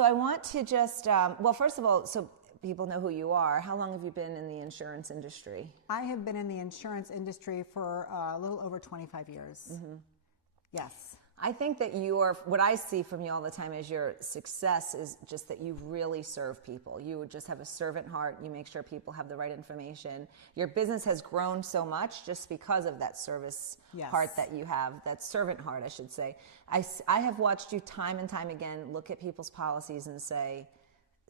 So I want to just, well, first of all, so people know who you are. How long have you been in the insurance industry? I have been in the insurance industry for a little over 25 years. Mm-hmm. Yes. I think that what I see from you all the time is your success is just that you really serve people. You would just have a servant heart. You make sure people have the right information. Your business has grown so much just because of that service heart that you have, that servant heart, I should say. I have watched you time and time again look at people's policies and say,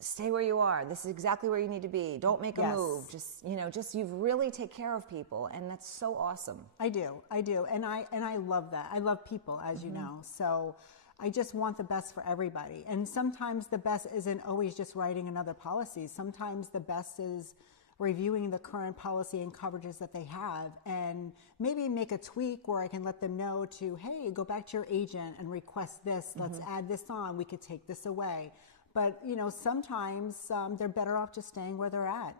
stay where you are. This is exactly where you need to be. Don't make a move. Just, you really take care of people. And that's so awesome. I do. And I love that. I love people, as you know. So I just want the best for everybody. And sometimes the best isn't always just writing another policy. Sometimes the best is reviewing the current policy and coverages that they have and maybe make a tweak where I can let them know to, hey, go back to your agent and request this. Let's add this on. We could take this away. But sometimes they're better off just staying where they're at.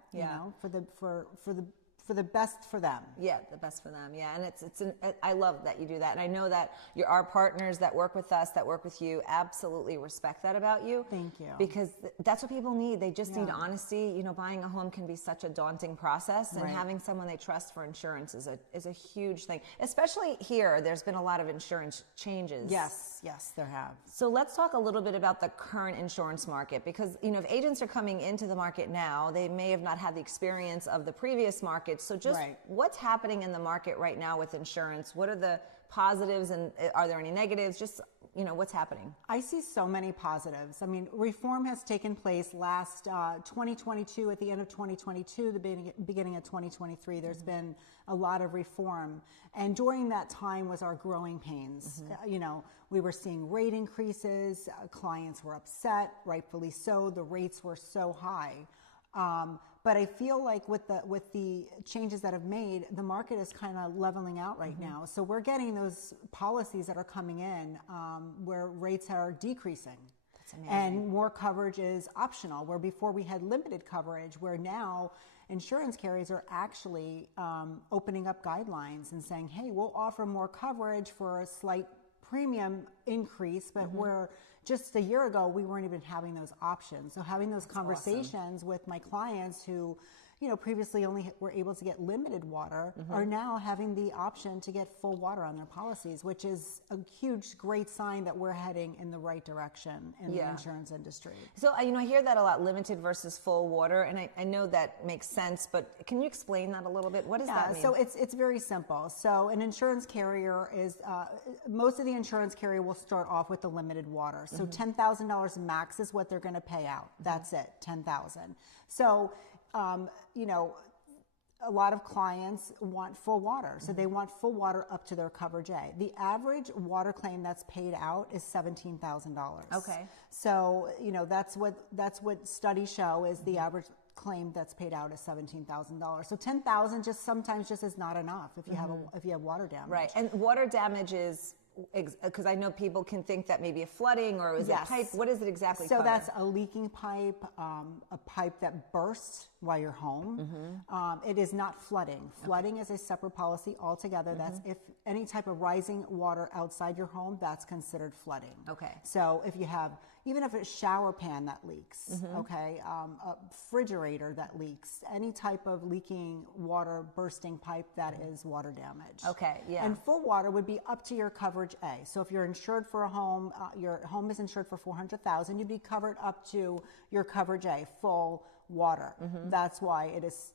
For the best for them. Yeah, the best for them. Yeah, and I love that you do that, and I know that our partners that work with us, that work with you, absolutely respect that about you. Thank you. Because that's what people need. They just need honesty. Buying a home can be such a daunting process, and having someone they trust for insurance is a huge thing. Especially here, there's been a lot of insurance changes. Yes, there have. So let's talk a little bit about the current insurance market, because if agents are coming into the market now, they may have not had the experience of the previous market. So just what's happening in the market right now with insurance? What are the positives and are there any negatives? Just, what's happening? I see so many positives. I mean, reform has taken place last 2022, at the end of 2022, the beginning of 2023. There's been a lot of reform. And during that time was our growing pains. We were seeing rate increases. Clients were upset, rightfully so. The rates were so high. But I feel like with the changes that have made, the market is kind of leveling out right now. So we're getting those policies that are coming in where rates are decreasing. That's amazing. And more coverage is optional, where before we had limited coverage, where now insurance carriers are actually opening up guidelines and saying, hey, we'll offer more coverage for a slight premium increase, but we're just a year ago, we weren't even having those options. So having those conversations with my clients who, previously only were able to get limited water are now having the option to get full water on their policies, which is a huge, great sign that we're heading in the right direction in the insurance industry. So, I hear that a lot, limited versus full water, and I know that makes sense, but can you explain that a little bit? What does that mean? So it's very simple. So an insurance carrier is, most of the insurance carrier will start off with the limited water. So $10,000 max is what they're going to pay out. That's it, $10,000. So, a lot of clients want full water. So they want full water up to their coverage A. The average water claim that's paid out is $17,000. Okay. So, that's what studies show is the average claim that's paid out is $17,000. So $10,000 sometimes is not enough if you have water damage. Right. And water damage is, because I know people can think that maybe a flooding or is it pipe. What is it exactly? So that's a leaking pipe, a pipe that bursts while you're home. It is not flooding. Flooding is a separate policy altogether. That's if any type of rising water outside your home, that's considered flooding. Okay. So if you have, even if it's a shower pan that leaks, a refrigerator that leaks, any type of leaking water, bursting pipe, that is water damage. Okay, yeah. And full water would be up to your coverage A. So if you're insured for a home, your home is insured for $400,000, you'd be covered up to your coverage A, full water. That's why it is.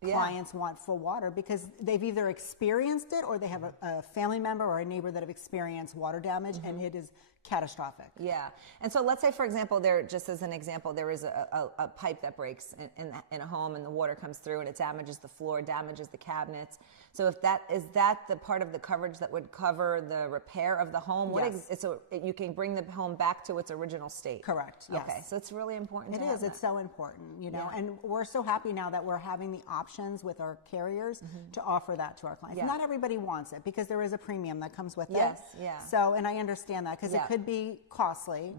Clients want full water because they've either experienced it or they have a family member or a neighbor that have experienced water damage and it is catastrophic. Yeah. And so let's say, for example, just as an example, there is a pipe that breaks in a home and the water comes through and it damages the floor, damages the cabinets. So is that the part of the coverage that would cover the repair of the home? Yes. So you can bring the home back to its original state. Correct. Yes. Okay. So it's really important. It is. It's so important, and we're so happy now that we're having the options with our carriers to offer that to our clients. Yeah. Not everybody wants it because there is a premium that comes with Yes. it. Yeah. So, and I understand that because it could be costly.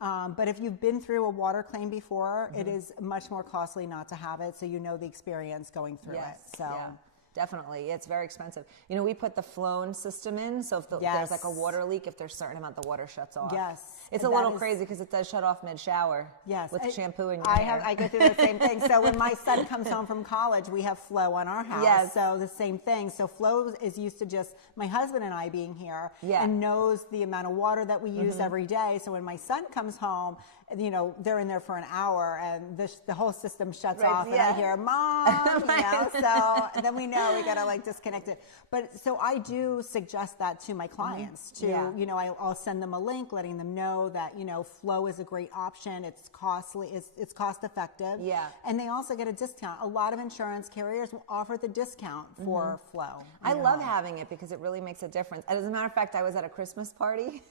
But if you've been through a water claim before, it is much more costly not to have it. So you know the experience going through it. So. Yeah. Definitely. It's very expensive. You know, we put the flown system in, so if there's like a water leak, if there's a certain amount, the water shuts off. Yes. It's a little crazy because it does shut off mid-shower. Yes. With shampoo in your hair. I go through the same thing. So when my son comes home from college, we have Flow on our house. Yes. So the same thing. So Flow is used to just my husband and I being here Yeah. and knows the amount of water that we use every day. So when my son comes home, you know, they're in there for an hour and the whole system shuts off and I hear, Mom, you know, so and then we know we got to like disconnect it. But so I do suggest that to my clients you know, I'll send them a link letting them know that, you know, Flow is a great option. It's costly. It's cost effective. Yeah. And they also get a discount. A lot of insurance carriers will offer the discount for Flow. I love having it because it really makes a difference. As a matter of fact, I was at a Christmas party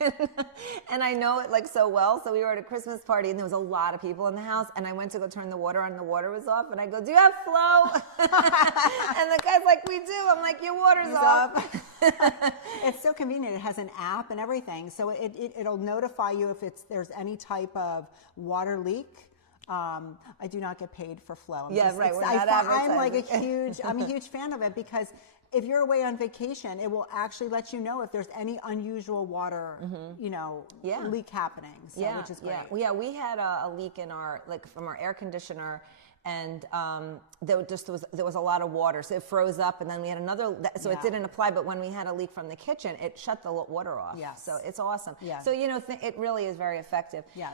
and I know it like so well. So we were at a Christmas party and there was a lot of people in the house and I went to go turn the water on and the water was off and I go, do you have Flow? And the guy's like, we do. I'm like, your water's off. It's so convenient. It has an app and everything. So it'll notify you if there's any type of water leak. I do not get paid for Flow. I'm like I'm a huge fan of it because if you're away on vacation, it will actually let you know if there's any unusual water, you know, leak happening. So, which is great. Yeah, we had a leak in from our air conditioner. And there was a lot of water, so it froze up, and then we had another. So it didn't apply, but when we had a leak from the kitchen, it shut the water off. Yes. So it's awesome. Yeah. So you know, it really is very effective. Yes.